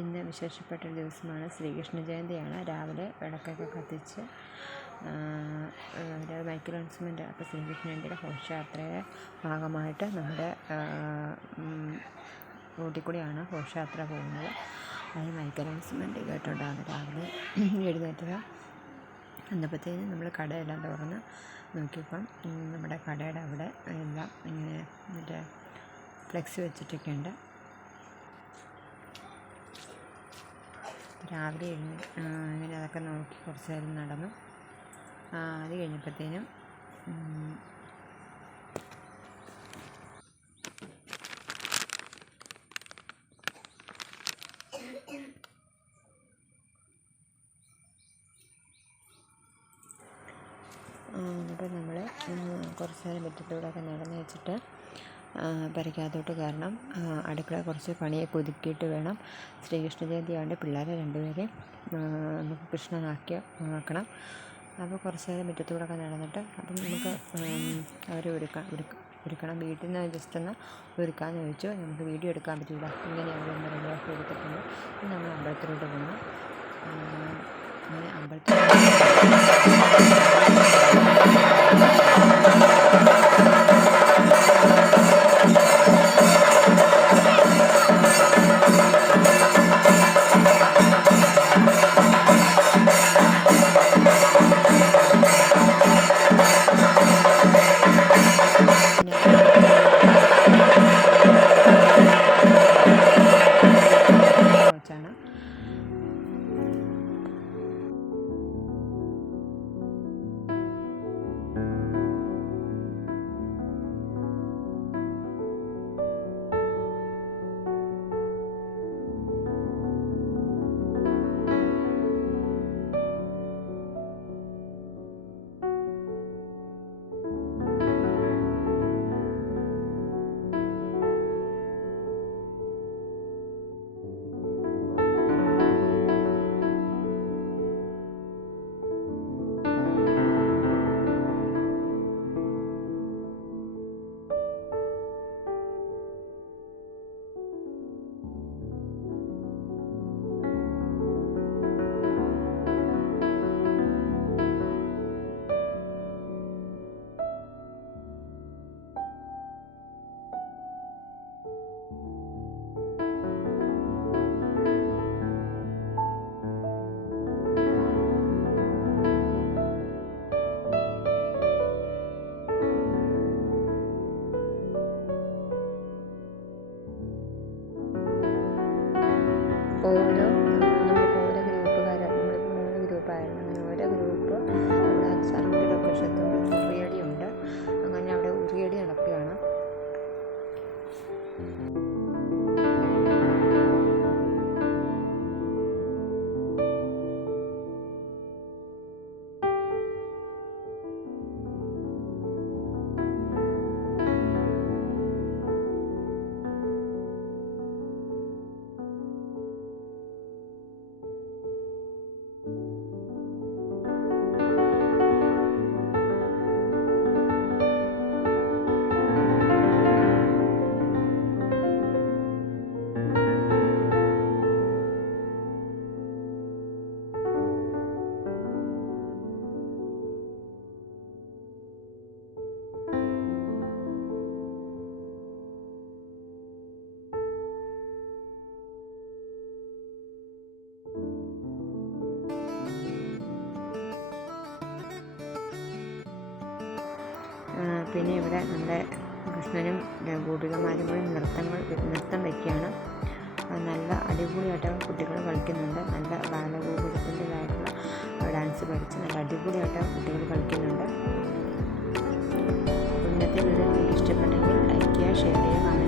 ഇന്ന് വിശേഷപ്പെട്ട ഒരു ദിവസമാണ്. ശ്രീകൃഷ്ണ ജയന്തിയാണ്. രാവിലെ വിളക്കൊക്കെ കത്തിച്ച് ഒരു മൈക്ക് അനൗൺസ്മെൻറ്റ്. അപ്പോൾ ശ്രീകൃഷ്ണ ജയന്തിയുടെ ഘോഷയാത്രയുടെ ഭാഗമായിട്ട് നമ്മുടെ റോഡിൽ കൂടിയാണ് ഘോഷയാത്ര പോകുന്നത്. അതിന് മൈക്ക് അനൗൺസ്മെൻറ്റ് കേട്ടോണ്ടാണ് രാവിലെ എഴുന്നേറ്റത്. അന്നപ്പോഴത്തേനും നമ്മൾ കടയെല്ലാം തുറന്ന് നോക്കിയപ്പം നമ്മുടെ കടയുടെ അവിടെ എല്ലാം ഇങ്ങനെ മറ്റേ ഫ്ലെക്സ് വെച്ചിട്ടൊക്കെ ഉണ്ട്. രാവിലെ ഇങ്ങനെ അതൊക്കെ നോക്കി കുറച്ച് നേരം നടന്നു. അത് കഴിഞ്ഞപ്പോഴത്തേനും എന്നിട്ട് നമ്മൾ കുറച്ച് നേരം മുറ്റത്തൂടെയൊക്കെ നടന്ന് വെച്ചിട്ട് പെരയ്ക്കകത്തോട്ട് കയറണം. അടുക്കള കുറച്ച് പണിയൊക്കെ ഒതുക്കിയിട്ട് വേണം. ശ്രീകൃഷ്ണ ജയന്തി ആയതുകൊണ്ട് പിള്ളേരെ രണ്ടുപേരെയും നമുക്ക് കൃഷ്ണനാക്കി ആക്കണം. അപ്പോൾ കുറച്ച് നേരം മുറ്റത്തൂടെയൊക്കെ നടന്നിട്ട് അപ്പം നമുക്ക് അവരെ ഒരുക്കണം. വീട്ടിൽ നിന്ന് ജസ്റ്റ് ഒന്ന് ഒരുക്കാമെന്ന് ചോദിച്ചു. നമുക്ക് വീഡിയോ എടുക്കാൻ പറ്റില്ല, ഇങ്ങനെ അവരൊന്ന് റെഡിയാക്കി എടുത്തിട്ടുണ്ട്. നമ്മൾ അമ്പലത്തിലോട്ട് പോകണം. അങ്ങനെ അമ്പലത്തിൽ വെച്ചാണ്. നമുക്ക് ഓരോ ഗ്രൂപ്പുകാരാണ്. നമ്മൾ 3 ഗ്രൂപ്പായിരുന്നു. അങ്ങനെ ഓരോ ഗ്രൂപ്പ് സർക്കിളൊക്കെ ക്ഷേത്രത്തിൽ ഉറിയടി ഉണ്ട്. അങ്ങനെ അവിടെ ഉറിയടി നടക്കുകയാണ്. പിന്നെ ഇവിടെ നമ്മുടെ കൃഷ്ണനും ഗോപികമാരും കൂടി നൃത്തം വയ്ക്കുകയാണ്. നല്ല അടിപൊളിയായിട്ട് കുട്ടികൾ കളിക്കുന്നുണ്ട്. നല്ല ബാലഗോകുലത്തിൻ്റെതായിട്ടുള്ള ഡാൻസ് കളിച്ച് നല്ല അടിപൊളിയായിട്ട് കുട്ടികൾ കളിക്കുന്നുണ്ട്. ഇന്നത്തെ വീഡിയോ നിങ്ങൾക്ക് ഇഷ്ടപ്പെട്ടെങ്കിൽ ലൈക്ക് ചെയ്യുക, ഷെയർ ചെയ്യുക.